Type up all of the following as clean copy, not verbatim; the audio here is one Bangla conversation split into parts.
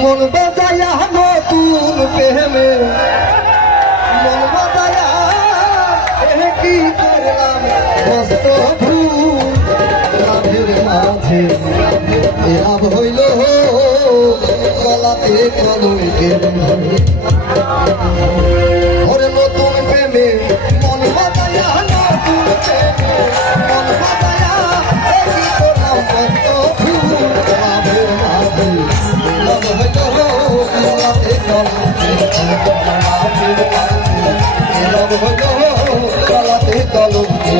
মন বাজায়া নতুন প্রেমে মন বাজায়া কি করলাম কষ্ট ভুল লাভের মাঝে লাভ হইল গলাতে কলকে ওরে নতুন প্রেমে মন বাজায়া নতুন প্রেমে মন বাজায়া কি করলাম কষ্ট ভুল লাভের মাঝে লাভ হইল গলাতে কলকে লাভ হইল গলাতে কলকে লাভ হইল গলাতে কলকে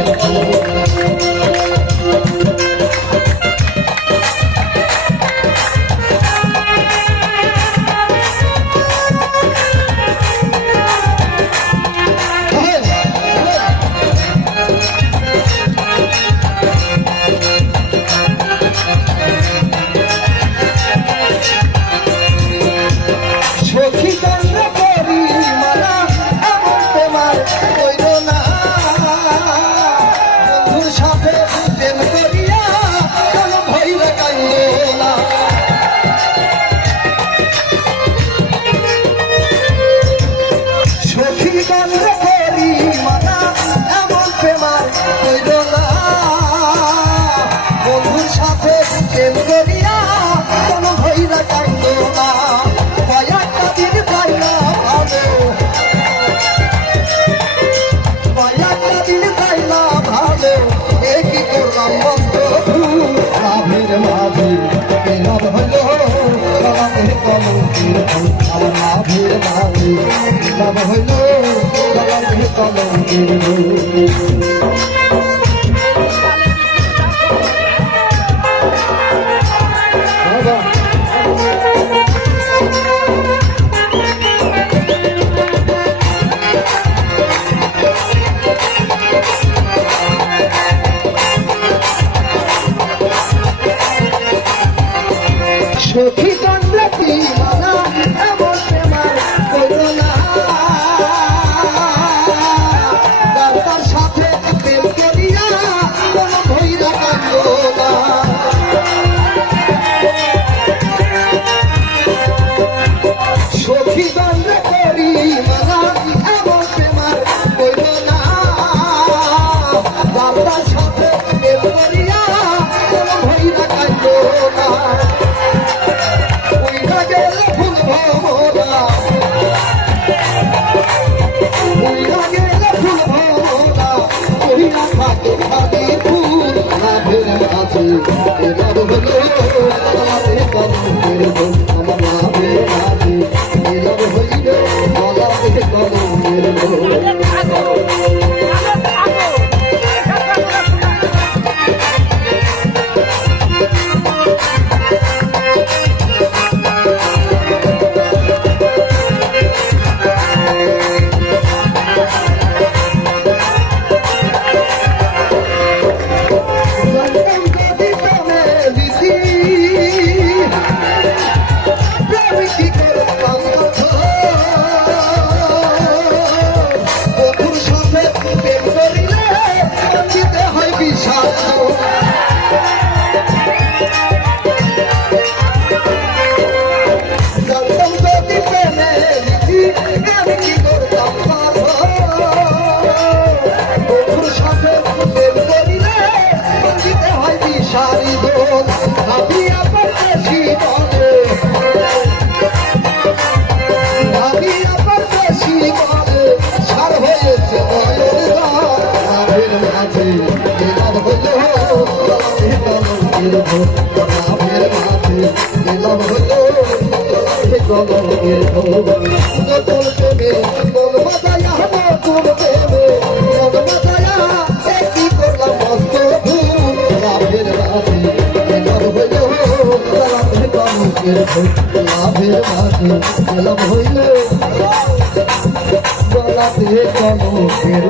সখী কান্দাতি মানা এমন প্রেমার কইল না তার সাথে প্রেম করিয়া কোন ভৈরা কান্দ না সখী কান্দা করি মানা এমন প্রেমার কইল না তার সাথে প্রেম করিয়া কোন ভৈরা কান্দ না লাভের মাঝে লাভ হইল গলাতে কলকের